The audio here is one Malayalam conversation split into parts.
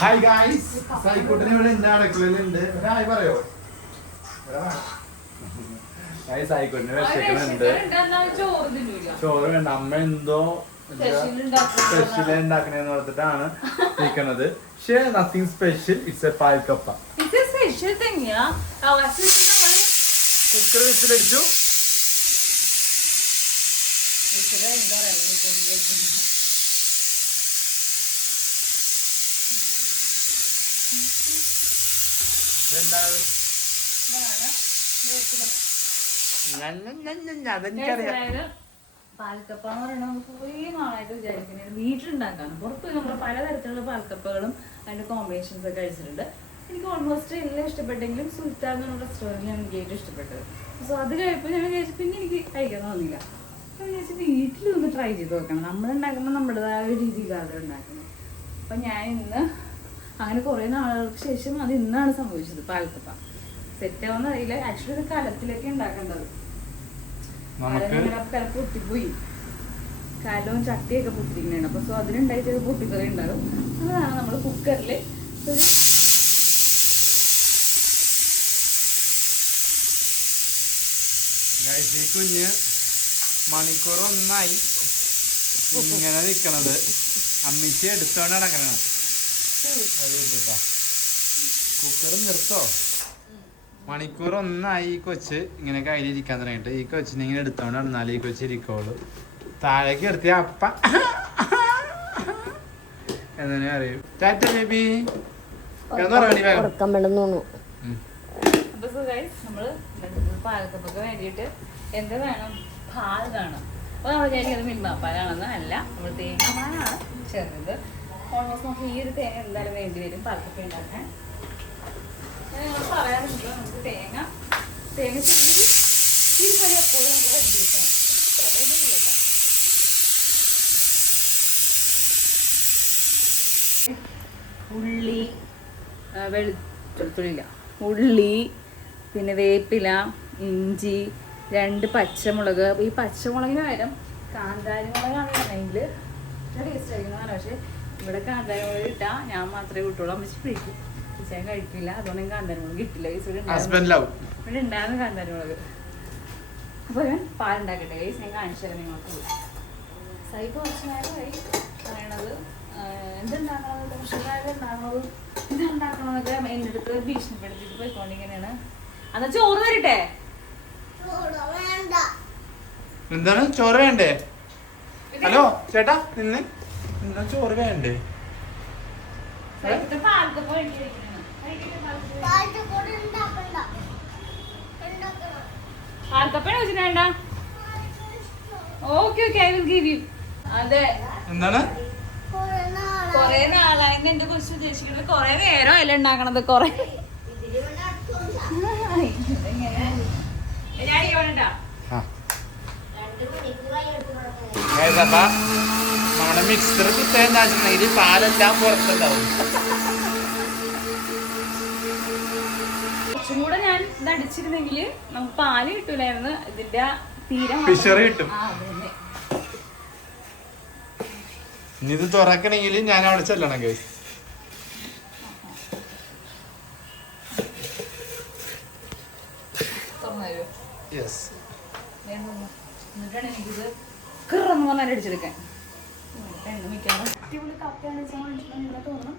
ഹായ് ഗായ്സ്, സായിക്കുട്ടനെ ഇവിടെ ഉണ്ട്, അടുക്കളയിലുണ്ട്. ഹായ് പറയോ? സായിക്കുട്ടനെ വിശക്കുന്നുണ്ട്. ചോറ് വേണ്ട, അമ്മ എന്തോ സ്പെഷ്യൽ ഉണ്ടാക്കണേന്ന് പറഞ്ഞിട്ടാണ് ഇരിക്കണത്. പക്ഷേ നത്തിങ് സ്പെഷ്യൽ, ഇറ്റ്സ് എ പാൽക്കപ്പ. കുക്കർ വിസിലടിച്ചു. പാൽക്കപ്പ എന്ന് പറയുന്നത് നമുക്ക് കുറേ നാളായിട്ട് വിചാരിക്കുന്നത് വീട്ടിലുണ്ടാക്കാണ്. പുറത്ത് നമ്മൾ പലതരത്തിലുള്ള പാൽക്കപ്പകളും അതിന്റെ കോമ്പിനേഷൻസ് ഒക്കെ കഴിച്ചിട്ടുണ്ട്. എനിക്ക് ഓൾമോസ്റ്റ് എല്ലാം ഇഷ്ടപ്പെട്ടെങ്കിലും സുൽത്താൻ എന്നുള്ള റെസ്റ്റോറൻറ്റിൽ ഞാൻ എനിക്ക് ഏറ്റവും ഇഷ്ടപ്പെട്ടത്. സോ അത് കഴിയപ്പോൾ ഞാൻ വിചാരിച്ചു പിന്നെ എനിക്ക് കഴിക്കാൻ തോന്നിയില്ല. അപ്പം വിചാരിച്ചു വീട്ടിലൊന്ന് ട്രൈ ചെയ്ത് നോക്കണം. നമ്മളുണ്ടാക്കുമ്പോൾ നമ്മുടേതായ ഒരു രീതിയിലാണ് ഉണ്ടാക്കുന്നത്. അപ്പം ഞാൻ ഇന്ന് അങ്ങനെ കുറേ നാളുകൾക്ക് ശേഷം അത് ഇന്നാണ് സംഭവിച്ചത്. പാൽക്കപ്പ സെറ്റാവുന്ന അറിയില്ല. ആക്ച്വലി ഇത് കലത്തിലൊക്കെ ഉണ്ടാക്കേണ്ടത്. കല പൊട്ടിപ്പോയി, കലവും ചട്ടിയൊക്കെ പൊട്ടിരിക്കുന്നതാണ്. അപ്പൊ സോ അതിനുണ്ടായിട്ട് പൊട്ടിക്കറി ഉണ്ടാകും. അതാണ് നമ്മൾ കുക്കറിൽ ഒരു കുഞ്ഞ് മണിക്കൂർ ഒന്നായി ഇങ്ങനെ നിക്കണത്. അമ്മിച്ച് എടുത്തോണ്ട് നടക്കണ കുക്കർ നിർത്തോ. മണിക്കൂർ ഒന്നായി ഈ കൊച്ച് ഇങ്ങനെ കയ്യിലിരിക്കാൻ തുടങ്ങിയിട്ട്. ഈ കൊച്ചിനെ ഇങ്ങനെ എടുത്തോണ്ട് നടന്നാലേ ഈ കൊച്ച് ഇരിക്കോളൂ. താഴേക്ക് എടുത്തിയ അപ്പ എന്നെ അറിയൂ. ടാറ്റ ബേബി നമ്മള് പാൽക്കപ്പൊക്കെ വേണ്ടിയിട്ട് എന്ത് വേണം? പാൽ വേണം. അപ്പോൾ നമ്മൾ വിചാരിക്കുന്നത് മിൽമാപ്പാലാണെന്ന്. അല്ല, നമ്മൾ തേങ്ങാപ്പാലാണ് ചേർന്നത്. ഓൾമോസ്റ്റ് നമുക്ക് ഈ ഒരു തേങ്ങ എന്തായാലും വേണ്ടി വരും പാൽക്കപ്പ ഉണ്ടാക്കാൻ. നിങ്ങൾ പറയാറുണ്ടല്ലോ നമുക്ക് തേങ്ങ ചെറിയ ഈ പരി എപ്പോഴും നമുക്ക് റെഡ്യൂസാണ്. ഉള്ളി, വെളുത്തുള്ളില്ല, ഉള്ളി, പിന്നെ വേപ്പില, ഇഞ്ചി, 2 പച്ചമുളക്. ഈ പച്ചമുളകിന് പകരം കാന്താരി മുളകാണെന്നുണ്ടെങ്കിൽ ടേസ്റ്റ് ആയിരിക്കുന്നതാണ്. പക്ഷെ ഇവിടെ കാന്താരി മുളക് ഇട്ടാൽ ഞാൻ മാത്രമേ കിട്ടുള്ളൂ. അമ്മച്ചി പിടിക്കും, ഞാൻ കഴിക്കില്ല. അതുകൊണ്ട് ഞാൻ കാന്താരി മുളക് കിട്ടില്ല. ഇവിടെ ഉണ്ടാകുന്ന കാന്താരി മുളക്. അപ്പോൾ ഞാൻ പാലുണ്ടാക്കട്ടെ ഗൈസ്, ഞാൻ കാണിച്ചു തരാം നിങ്ങൾക്ക്. സൈപ്പ് കുറച്ച് നേരമായി പറയണത് എന്തുണ്ടാക്കണത്, ടെൻഷനായിട്ട് ഉണ്ടാക്കണത്, ഇതുണ്ടാക്കണതൊക്കെ എൻ്റെ അടുത്ത് ഭീഷണിപ്പെടുത്തിയിട്ട് പോയിക്കൊണ്ടിരിക്കുന്നതാണ്. അന്നാ ചോറ് തരട്ടെ? എന്താണ് ചോറ് വേണ്ടേ? ഹലോ ചേട്ടാ, നിന്ന് എന്താ ചോറ് വേണ്ടേ? എന്താണ് കൊറേ നാളായി എന്റെ കുറിച്ച് ഉദ്ദേശിക്കുന്നത്. കൊറേ നേരം അല്ല ഉണ്ടാക്കണത്. കൊറേ നമ്മുടെ മിക്സർ കിട്ടുന്ന പാലെല്ലാം പുറത്തുണ്ടാവും. കുറച്ചും കൂടെ ഞാൻ ഇത് അടിച്ചിരുന്നെങ്കിൽ നമുക്ക് പാല് കിട്ടൂലായിരുന്നു. ഇതിന്റെ തീരെ ഫിഷറി കിട്ടും. ഇനി ഇത് തുറക്കണമെങ്കിൽ ഞാൻ അവിടെ ചെല്ലണം ഗൈസ്. എന്നിട്ടാണ് എനിക്കിത് കിറന്ന് പറഞ്ഞാൽ അടിച്ചെടുക്കാൻ. അടിപൊളി കപ്പയാണ് തോന്നണം.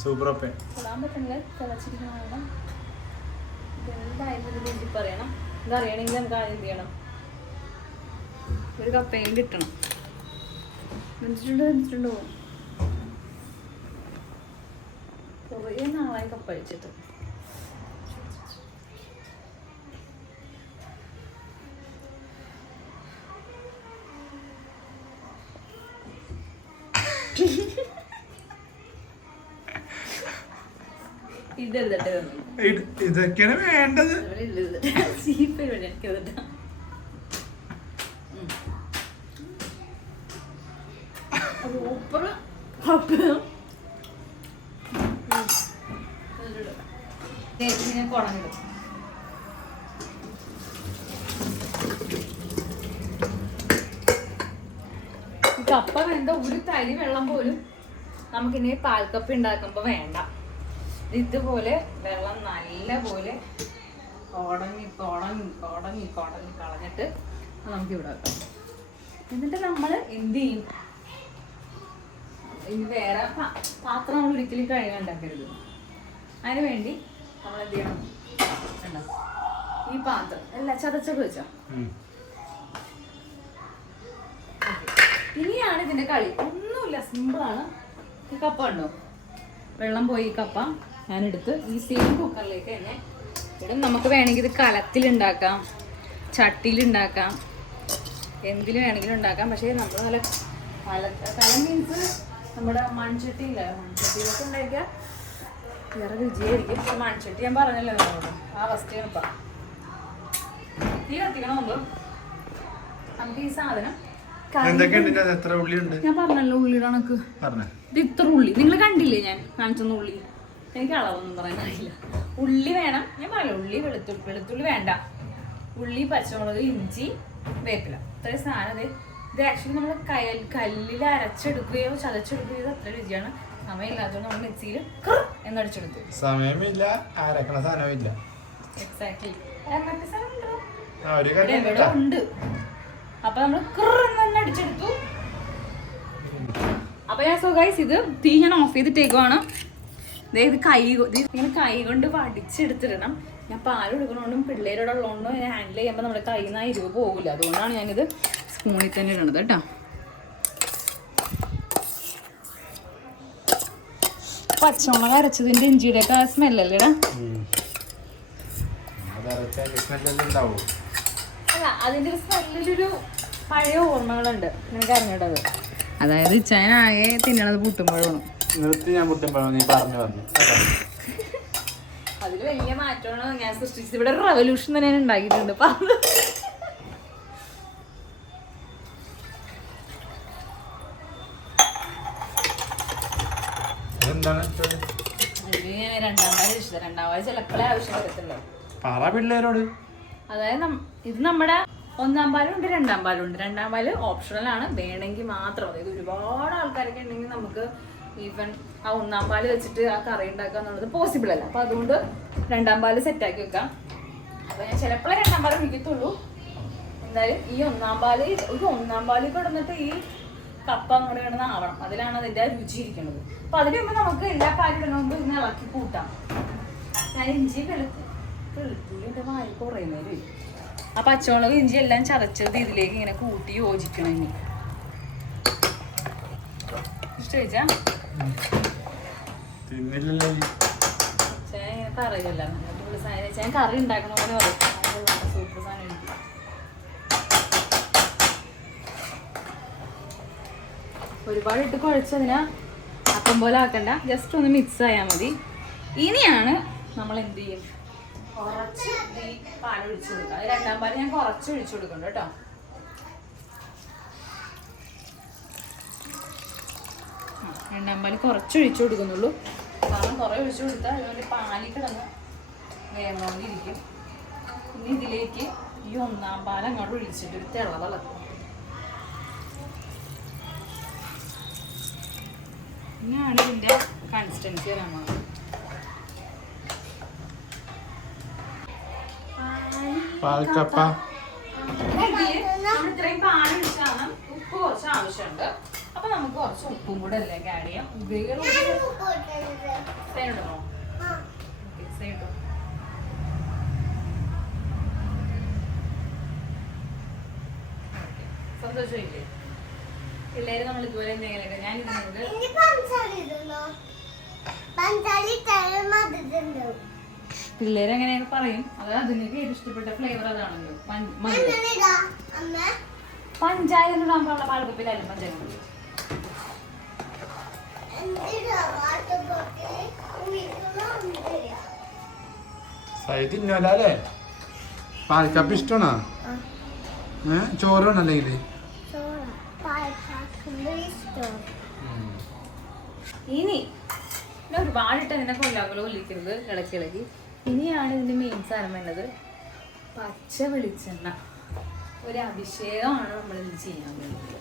സൂപ്പർ കപ്പ തൊടാൻ പറ്റുന്നില്ല, തിളച്ചിരിക്കണം. എന്തായാലും പറയണം. ഇതറിയണമെങ്കിൽ നമുക്ക് ആദ്യം എന്ത് ചെയ്യണം? ഒരു കപ്പയും കിട്ടണം. വെച്ചിട്ടുണ്ടോ? കുറേ നാളായി കപ്പ അഴിച്ചിട്ട്. ഇതൊക്കെയാണ് വേണ്ടത്. കപ്പ വെന്ത ഒരു തരി വെള്ളം പോലും നമുക്കിനി പാൽക്കപ്പ ഉണ്ടാക്കുമ്പോൾ വേണ്ട, ഇതുപോലെ വെള്ളം നല്ല പോലെ കുടഞ്ഞ് കളഞ്ഞിട്ട് നമുക്ക് ഇവിടെ വെക്കാം. എന്നിട്ട് നമ്മൾ എന്ത് ചെയ്യും, ഇനി വേറെ പാത്രം നമ്മൾ ഒരിക്കലും കഴുകാൻ ഉണ്ടാക്കരുത്. അതിന് വേണ്ടി നമ്മൾ എന്ത് ചെയ്യണം, കണ്ടോ ഈ പാത്രം എല്ലാം ചതച്ചൊക്കെ വെച്ചോ. ഇനിയാണ് ഇതിന്റെ കളി, ഒന്നുമില്ല, സിമ്പിളാണ്. ഈ കപ്പ ഉണ്ടോ, വെള്ളം പോയി ഈ കപ്പ ഞാനെടുത്ത് ഈ സെയിം കുക്കറിലേക്ക് തന്നെ ഇടും. നമുക്ക് വേണമെങ്കിൽ ഇത് കലത്തിലുണ്ടാക്കാം, ചട്ടിയിലുണ്ടാക്കാം, എന്തിലും വേണമെങ്കിലും ഉണ്ടാക്കാം. പക്ഷേ നമ്മൾ നല്ല കലം മീൻസ് നമ്മുടെ മൺചട്ടിയില്ല, മൺചട്ടിയിലൊക്കെ ഉണ്ടാക്കിയാൽ വേറെ രുചിയായിരിക്കും. പക്ഷെ മൺചട്ടി ഞാൻ പറഞ്ഞല്ലോ നിങ്ങളോട്, ആ അവസ്ഥയാണ് ഇപ്പം. തീ കത്തിക്കണം മുമ്പ് നമുക്ക് ഈ സാധനം ഞാൻ പറഞ്ഞല്ലോ ഉള്ളിയുടെ കണക്ക്. ഇത് ഇത്ര ഉള്ളി നിങ്ങൾ കണ്ടില്ലേ, ഞാൻ കാണിച്ചൊന്ന് ഉള്ളി, എനിക്ക് അളവൊന്നും പറയാൻ അറിയില്ല. ഉള്ളി വേണം, ഞാൻ പറയല്ലോ ഉള്ളി, വെളുത്തുള്ളി വേണ്ട, ഉള്ളി, പച്ചമുളക്, ഇഞ്ചി, വേപ്പില, ഇത്രയും സാധനം. ഇത് ആക്ച്വലി നമ്മൾ കല്ലിൽ അരച്ചെടുക്കുകയോ ചതച്ചെടുക്കുകയോ അത്ര രുചിയാണ്. സമയമില്ലാത്തതുകൊണ്ട് നമ്മൾ മിക്സിയിൽ എന്നടിച്ചെടുത്തു. സമയമില്ല, അരക്കണ സാധനമില്ല. എക്സാക്ട്ലി ഉണ്ട്. അപ്പൊ നമ്മൾ അടിച്ചെടുത്തു. അപ്പൊ ഞാൻ ഗൈസ് ഇത് തീ ഞാൻ ഓഫ് ചെയ്തിട്ടേക്കുവാണ്. ഇത് ഇങ്ങനെ കൈ കൊണ്ട് വടിച്ചെടുത്തിടണം. ഞാൻ പാൽ കൊടുക്കണോണ്ടും പിള്ളേരോടുള്ളതുകൊണ്ടും ഞാൻ ഹാൻഡിൽ ചെയ്യുമ്പോൾ നമ്മുടെ കയ്യിൽ നിന്ന് എരിവ് പോകില്ല. അതുകൊണ്ടാണ് ഞാനിത് സ്പൂണിൽ തന്നെ ഇടണത് കേട്ടോ. പച്ചമുളക് അരച്ചതിന്റെ ഇഞ്ചിയുടെ ഒക്കെ സ്മെല്ലല്ലേടാ? അല്ല, അതിന്റെ ഒരു സ്മെല്ലിലൊരു പഴയ ഓർമ്മകളുണ്ട്, നിനക്ക് അറിഞ്ഞിട്ടത്. അതായത് ഇച്ചാനാകെ തിന്നണത് പുട്ടുമ്പോഴാണ്. അതിൽ വലിയ മാറ്റമാണ് ഞാൻ സൃഷ്ടിച്ചത്. ഇവിടെ റെവല്യൂഷൻ തന്നെ ഞാൻ ഉണ്ടാക്കിയിട്ടുണ്ട്. രണ്ടാം പാല് ചിലപ്പോഴേ ആവശ്യം വരത്തുള്ളൂ. അതായത് ഇത് നമ്മുടെ ഒന്നാം പാലും ഉണ്ട്, രണ്ടാം പാലും ഉണ്ട്. രണ്ടാം പാല് ഓപ്ഷണൽ ആണ്, വേണമെങ്കിൽ മാത്രം. അതായത് ഒരുപാട് ആൾക്കാരൊക്കെ ഉണ്ടെങ്കിൽ നമുക്ക് ഈവൻ ആ ഒന്നാം പാല് വെച്ചിട്ട് ആ കറി ഉണ്ടാക്കുക എന്നുള്ളത് പോസിബിൾ അല്ല. അപ്പൊ അതുകൊണ്ട് രണ്ടാം പാല് സെറ്റാക്കി വെക്കാം. അപ്പൊ ഞാൻ ചിലപ്പോഴേ രണ്ടാം പാല് ഒഴിക്കത്തുള്ളൂ. എന്തായാലും ഈ ഒന്നാം പാല് കിടന്നിട്ട് ഈ കപ്പ അങ്ങോട്ട് കിടന്ന് ആവണം. അതിലാണ് അതിന്റെ രുചി ഇരിക്കുന്നത്. അപ്പൊ അതിന് മുമ്പ് നമുക്ക് എല്ലാ പാലും ഇടുന്നതുകൊണ്ട് ഇന്ന് ഇളക്കി കൂട്ടാം. ഞാൻ ഇഞ്ചി വെളുത്തുള്ളിന്റെ വായി കുറേ നേരം. ആ പച്ചമുളക് ഇഞ്ചി എല്ലാം ചതച്ചത് ഇതിലേക്ക് ഇങ്ങനെ കൂട്ടി യോജിക്കണം. ഇനി ഇഷ്ടം പറയല്ല, ഞാൻ കറി ഉണ്ടാക്കണ പോലെ പറയും. സൂപ്പർ സാധനം എനിക്ക്. ഒരുപാട് ഇട്ട് കുഴച്ചതിനാ അപ്പം പോലെ ആക്കണ്ട, ജസ്റ്റ് ഒന്ന് മിക്സ് ആയാൽ മതി. ഇനിയാണ് നമ്മൾ എന്ത് ചെയ്യും, കുറച്ച് ഈ പാൽ ഒഴിച്ചു കൊടുക്കുക. അത് രണ്ടാം പാല് ഞാൻ കുറച്ച് ഒഴിച്ചു കൊടുക്കണ്ട കേട്ടോ. രണ്ടാം പാല് കുറച്ച് ഒഴിച്ചു കൊടുക്കുന്നുള്ളൂ. കാരണം കുറേ ഒഴിച്ചു കൊടുത്താൽ അതുപോലെ പാലിൽ കിടന്ന് വേഗമായിരിക്കും. ഇനി ഇതിലേക്ക് ഈ ഒന്നാം പാൽ അങ്ങോട്ട് ഒഴിച്ചിട്ട് ഒരു തിളവളക്കും. ഇനിയാണ് ഇതിൻ്റെ കൺസിസ്റ്റൻസി വരാൻ പോകുന്നത്. ഇത്രയും പാലൊഴിച്ചാണ് ഉപ്പ് കുറച്ച് ആവശ്യമുണ്ട്. അപ്പൊ നമുക്ക് കുറച്ച് ഉപ്പും കൂടെ അതിലേക്ക് ആഡ് ചെയ്യാം. സന്തോഷമില്ലേ പിള്ളേര്? നമ്മൾ ഇതുപോലെ എന്തെങ്കിലുമൊക്കെ ഞാൻ ഇതിനോട് പിള്ളേര് എങ്ങനെയൊക്കെ പറയും. അത് അതിനൊക്കെ ഇഷ്ടപ്പെട്ട ഫ്ലേവർ അതാണല്ലോ. പഞ്ചായ ഇടാൻ പാടുള്ള പാൽക്കപ്പിലായാലും പഞ്ചായ തിന്നോല്ലേ? പാൽക്കപ്പ് ഇഷ്ടമാണോ? ചോറ് വേണല്ലേ? ഇനി ഒരുപാടിട്ട് അതിനെ കൊല്ലാക്കലോ ഇളക്കി. ഇനിയാണ് ഇതിന്റെ മെയിൻ സാധനം വേണ്ടത്, പച്ച വെളിച്ചെണ്ണ. ഒരു അഭിഷേകമാണ് നമ്മൾ ഇത് ചെയ്യാൻ വേണ്ടിയിട്ട്.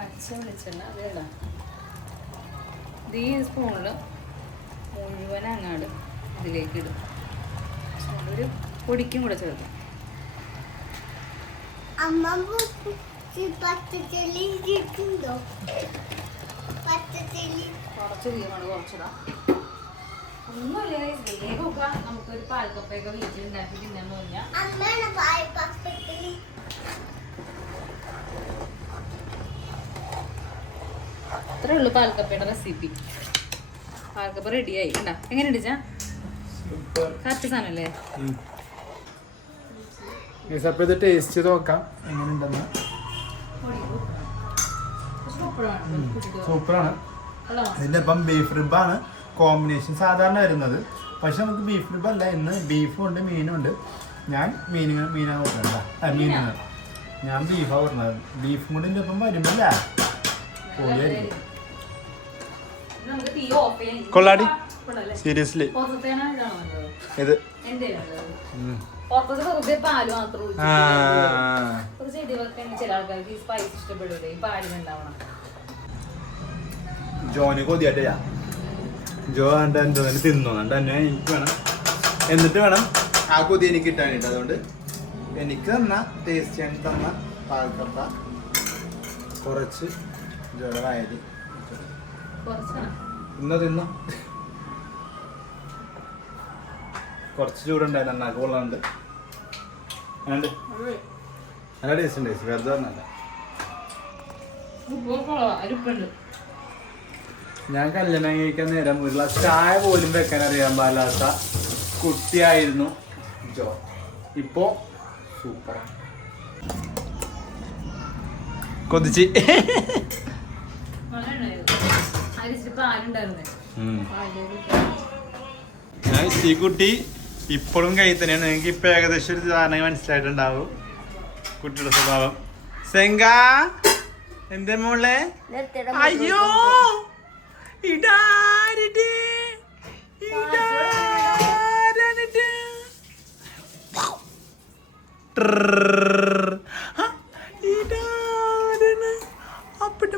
പച്ച വെളിച്ചെണ്ണ അതേടാ ഈ സ്പൂണിൽ മുഴുവൻ അങ്ങാട് ഇതിലേക്ക് ഇടും. ഒരു പൊടിക്കും കൂടെ ചേർക്കും. കുറച്ച് തീമാണ് കുറച്ചിടാം. ഒന്നുമില്ല വേഗമൊക്കെ നമുക്കൊരു പാൽക്കപ്പയൊക്കെ വീട്ടിലുണ്ടാക്കി തിന്നാന്ന് പറഞ്ഞാൽ അത്രേ ഉള്ളൂ പാൽക്കപ്പയുടെ റെസിപ്പി. പാൽക്കപ്പ റെഡിയായി. കണ്ടാ എങ്ങനെയുണ്ട് ചാ? കറക്റ്റ് സാധനല്ലേ? അപ്പൊ ഇത് ടേസ്റ്റ് നോക്കാം എങ്ങനെയുണ്ടെന്ന്. സൂപ്പറാണ്. ഇതിന്റെ ഒപ്പം ബീഫ് റിബാണ് കോമ്പിനേഷൻ സാധാരണ വരുന്നത്. പക്ഷെ നമുക്ക് ബീഫ് റിബ് അല്ല, ഇന്ന് ബീഫും ഉണ്ട് മീനും ഉണ്ട്. ഞാൻ മീനാണ് കൊടുക്കുന്നത്. മീനാണ് ഞാൻ ബീഫാണ് കൊടുക്കുന്നത്. ബീഫും കൂടി ഇതിന്റെ ഒപ്പം വരുമ്പല്ല പൊളിയായിരിക്കും. കൊള്ളാടി സീരിയസ്ലി ഇത് പാല് മാത്രം ചില ആൾക്കാർക്ക് സ്പൈസ് ഇഷ്ടപ്പെടില്ലേ ഈ പാലിനുണ്ടാവണം. ജോന് കൊതിയായിട്ടാ ജോ എന്താ തിന്നോ എന്നെ എനിക്ക് വേണം, എന്നിട്ട് വേണം ആ കൊതി എനിക്ക് കിട്ടാനായിട്ട്. അതുകൊണ്ട് എനിക്ക് തന്ന ടേസ്റ്റ് ചെയ്യാൻ തന്ന പാൽക്കപ്പ കുറച്ച് ജോയുടെ വായല് തിന്നോ. കുറച്ച് ചൂടുണ്ടായിരുന്നു, നന്നാക്കി കൊള്ളാണ്ട്. നല്ല ടേസ്റ്റ് ഉണ്ട്. വെറുതെ നല്ല ഞാൻ കല്യാണം കഴിക്കാൻ നേരം ഒരു ഗ്ലാസ് ചായ പോലും വെക്കാൻ അറിയാൻ പാടില്ലാത്ത കുട്ടിയായിരുന്നു ജോ. ഇപ്പോ സൂപ്പർ കൊതിച്ച് ഈ കുട്ടി ഇപ്പോഴും കൈ തന്നെയാണ്. നിങ്ങൾക്ക് ഇപ്പൊ ഏകദേശം ഒരു ധാരണ മനസ്സിലായിട്ടുണ്ടാവും കുട്ടിയുടെ സ്വഭാവം. സെങ്ക എന്റെ മോളെ അയ്യോ ഇടാരിട്ട് അപ്പട്ട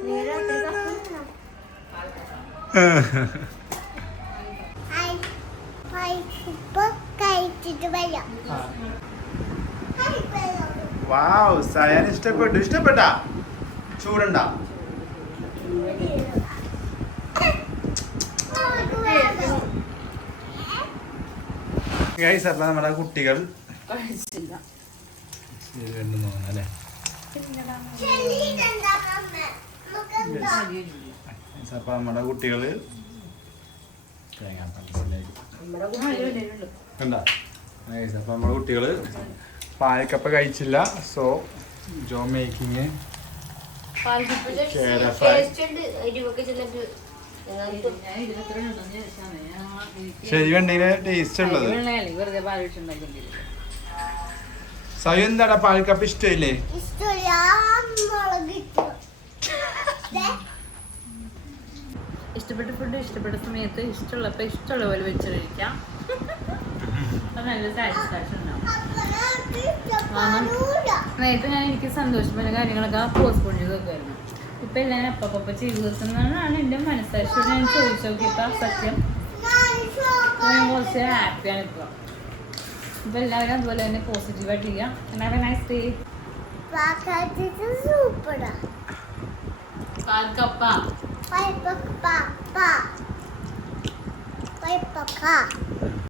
വാവ് സയാൻ ഇഷ്ടപ്പെട്ടാ? ചൂടുണ്ടാ? ഗൈസ് അപ്പൊ നമ്മുടെ കുട്ടികൾ അല്ലേ അപ്പൊ നമ്മുടെ കുട്ടികള് കണ്ടാ അപ്പൊ നമ്മുടെ കുട്ടികള് പാൽക്കപ്പ കഴിച്ചില്ല. സോ ജോ മേക്കിങ് ശരി വേണ്ടെങ്കിൽ ടേസ്റ്റ് ഉള്ളത്. സയ്യ എന്താടാ പാൽക്കപ്പ ഇഷ്ടമില്ലേ? ഇഷ്ടപ്പെട്ട ഫുഡ് ഇഷ്ടപ്പെട്ട സമയത്ത് ഇഷ്ടമുള്ളപ്പോൾ ഇഷ്ടമുള്ള പോലെ വെച്ച് കഴിക്കാം. അത് നല്ല സാറ്റിസ്ഫാക്ഷൻ ഉണ്ടാവും. നേരത്തെ എനിക്ക് സന്തോഷമായ കാര്യങ്ങളൊക്കെ പോസ്റ്റ്പോൺ ചെയ്ത് വെക്കുമായിരുന്നു. ഇപ്പം എല്ലാം അപ്പപ്പ ചെയ്തു തീർക്കുന്നതാണ് എൻ്റെ മനസ്സാക്ഷിയോട് ഞാൻ ചോദിച്ചു നോക്കിയപ്പോൾ സത്യം ഞാൻ കുറച്ച് ഹാപ്പിയാണ് ഇപ്പോൾ. ഇപ്പം എല്ലാവരും അതുപോലെ തന്നെ പോസിറ്റീവായിട്ട് ചെയ്യാം. Have a nice day. പാൽക്കപ്പ